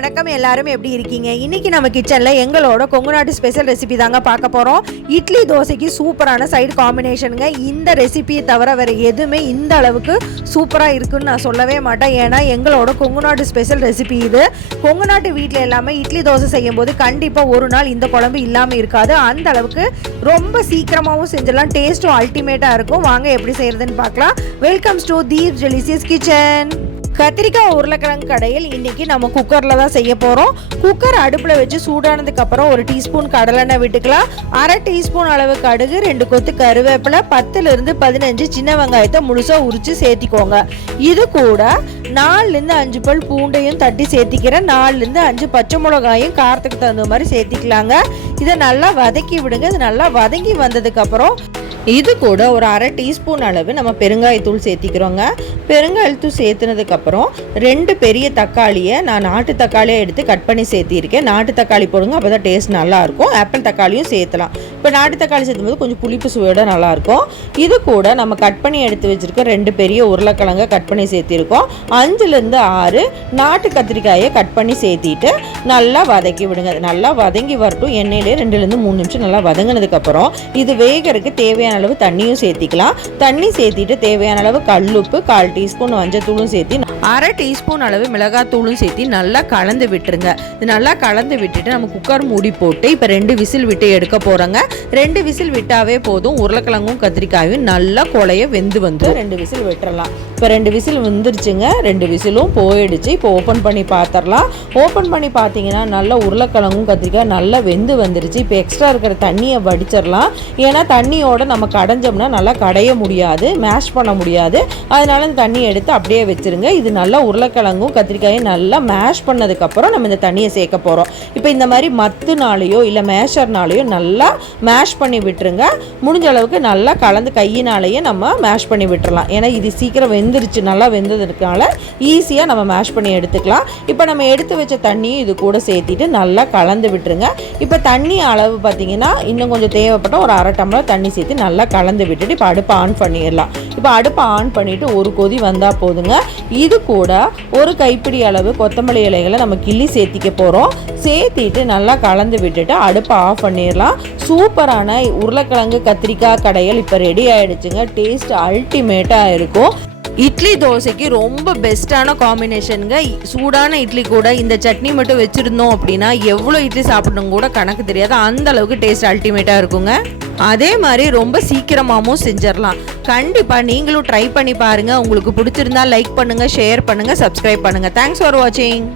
வணக்கம். எல்லாரும் எப்படி இருக்கீங்க? இன்னைக்கு நம்ம கிச்சன்ல எங்களோட கொங்கு நாட்டு ஸ்பெஷல் ரெசிபி தாங்க பார்க்க போறோம். இட்லி தோசைக்கு சூப்பரான சைடு காம்பினேஷனுங்க. இந்த ரெசிபியை தவிர வேற எதுவுமே இந்த அளவுக்கு சூப்பரா இருக்குன்னு நான் சொல்லவே மாட்டேன். ஏன்னா எங்களோட கொங்கு நாட்டு ஸ்பெஷல் ரெசிபி இது. கொங்கு நாட்டு வீட்டில் எல்லாமே இட்லி தோசை செய்யும் போது கண்டிப்பா ஒரு நாள் இந்த குழம்பு இல்லாம இருக்காது. அந்த அளவுக்கு ரொம்ப சீக்கிரமாகவும் செஞ்சிடலாம். டேஸ்ட்டும் அல்டிமேட்டா இருக்கும். வாங்க எப்படி செய்யறதுன்னு பார்க்கலாம். Welcomes to Deep delicious kitchen. கத்திரிக்காய் உருளைக்கிழங்கு கடையில் இன்னைக்கு நம்ம குக்கரில் தான் செய்ய போகிறோம். குக்கர் அடுப்பில் வச்சு சூடானதுக்கு அப்புறம் 1 டீஸ்பூன் கடலெண்ணெய் விட்டுக்கலாம். 1/2 டீஸ்பூன் அளவு கடுகு, 2 கொத்து கருவேப்பிலை, 10 to 15 சின்ன வெங்காயத்தை முழுசாக உரித்து சேர்த்திக்கோங்க. இது கூட 4 to 5 பல் பூண்டையும் தட்டி சேர்த்திக்கிறேன். 4 to 5 பச்சை மிளகாயும் காரத்துக்கு தகுந்த மாதிரி சேர்த்திக்கலாங்க. இதை நல்லா வதக்கி விடுங்க. இது நல்லா வதங்கி வந்ததுக்கப்புறம் இது கூட ஒரு 1/2 டீஸ்பூன் அளவு நம்ம பெருங்காயத்தூள் சேர்த்திக்கிறோங்க. பெருங்காயத்தூள் சேர்த்துனதுக்கப்புறம் 2 பெரிய தக்காளியை நான் நாட்டு தக்காளியை எடுத்து கட் பண்ணி சேர்த்திருக்கேன். நாட்டு தக்காளி போடுங்க, அப்போ தான் டேஸ்ட் நல்லாயிருக்கும். ஆப்பிள் தக்காளியும் சேர்த்தலாம். இப்போ நாட்டு தக்காளி சேர்த்தும்போது கொஞ்சம் புளிப்பு சுவையோட நல்லாயிருக்கும். இது கூட நம்ம கட் பண்ணி எடுத்து வச்சுருக்க 2 பெரிய உருளைக்கிழங்கை கட் பண்ணி சேர்த்திருக்கோம். 5 to 6 நாட்டு கத்திரிக்காயை கட் பண்ணி சேர்த்திட்டு நல்லா வதக்கி விடுங்க. நல்லா வதங்கி வரட்டும். எண்ணெயிலே 2 to 3 நிமிஷம் நல்லா வதங்கினதுக்கப்புறம் இது வேகிறதுக்கு தேவையான அளவு தண்ணியும் சேர்த்திக்கலாம். தண்ணி சேர்த்திட்டு தேவையான அளவு கல்லுப்பு, 1/4 டீஸ்பூன் மஞ்சத்தூளும் சேர்த்தி 1/2 டீஸ்பூன் அளவு மிளகாத்தூளும் சேர்த்தி நல்லா கலந்து விட்டுருங்க. இது நல்லா கலந்து விட்டுட்டு நம்ம குக்கர் மூடி போட்டு இப்போ 2 விசில் விட்டு எடுக்க போகிறோங்க. 2 விசில் விட்டாவே போதும். உருளைக்கிழங்கும் கத்திரிக்காயும் நல்லா கொலைய வெந்து வந்து 2 விசில் விட்டுறலாம். இப்போ 2 விசில் வந்துருச்சுங்க. 2 விசிலும் போயிடுச்சு. இப்போ ஓப்பன் பண்ணி பார்த்துடலாம். ஓப்பன் பண்ணி பார்த்தீங்கன்னா நல்லா உருளைக்கிழங்கும் கத்திரிக்காய் நல்லா வெந்து வந்துருச்சு. இப்போ எக்ஸ்ட்ரா இருக்கிற தண்ணியை வடிச்சிடலாம். ஏன்னா தண்ணியோட நம்ம கடைஞ்சோம்னா நல்லா கடைய முடியாது, மேஷ் பண்ண முடியாது. அதனால இந்த தண்ணியை எடுத்து அப்படியே வச்சுருங்க. இது நல்லா உருளைக்கிழங்கும் கத்திரிக்காயும் நல்லா மேஷ் பண்ணதுக்கப்புறம் நம்ம இந்த தண்ணியை சேர்க்க போகிறோம். இப்போ இந்த மாதிரி மத்துனாலேயோ இல்லை மேஷர்னாலேயோ நல்லா மேஷ் பண்ணி விட்டுருங்க. முடிஞ்ச அளவுக்கு நல்லா கலந்து கையினாலேயே நம்ம மேஷ் பண்ணி விட்டுறலாம். ஏன்னா இது சீக்கிரம் வெந்துருச்சு. நல்லா வெந்ததுனால ஈஸியாக நம்ம மேஷ் பண்ணி எடுத்துக்கலாம். இப்போ நம்ம எடுத்து வச்ச தண்ணியும் இது கூட சேர்த்திட்டு நல்லா கலந்து விட்டுருங்க. இப்போ தண்ணி அளவு பார்த்தீங்கன்னா இன்னும் கொஞ்சம் தேவைப்பட்ட ஒரு 1/2 டம்ளர் தண்ணி சேர்த்து நல்லா கலந்து விட்டுட்டு இப்போ அடுப்பை ஆன் பண்ணிடலாம். இப்போ அடுப்பை ஆன் பண்ணிவிட்டு ஒரு கொதி வந்தால் போதுங்க. இது கூட ஒரு கைப்பிடி அளவு கொத்தமல்லி இலைகளை நம்ம கிள்ளி சேர்த்திக்க போகிறோம். சேர்த்திட்டு நல்லா கலந்து விட்டுட்டு அடுப்பை ஆஃப் பண்ணிடலாம். சூப்பரான உருளைக்கிழங்கு கத்திரிக்காய் கடையில் இப்போ ரெடி ஆகிடுச்சுங்க. டேஸ்ட் அல்டிமேட்டாக இருக்கும். இட்லி தோசைக்கு ரொம்ப பெஸ்ட்டான காம்பினேஷனுங்க. சூடான இட்லி கூட இந்த சட்னி மட்டும் வச்சுருந்தோம் அப்படின்னா எவ்வளோ இட்லி சாப்பிடணும் கூட கணக்கு தெரியாது. அந்த அளவுக்கு டேஸ்ட் அல்டிமேட்டாக இருக்குங்க. அதே மாதிரி ரொம்ப சீக்கிரமாகவும் செஞ்சிடலாம். கண்டிப்பாக நீங்களும் ட்ரை பண்ணி பாருங்கள். உங்களுக்கு பிடிச்சிருந்தா லைக் பண்ணுங்கள், ஷேர் பண்ணுங்கள், சப்ஸ்கிரைப் பண்ணுங்கள். தேங்க்ஸ் ஃபார் வாட்சிங்.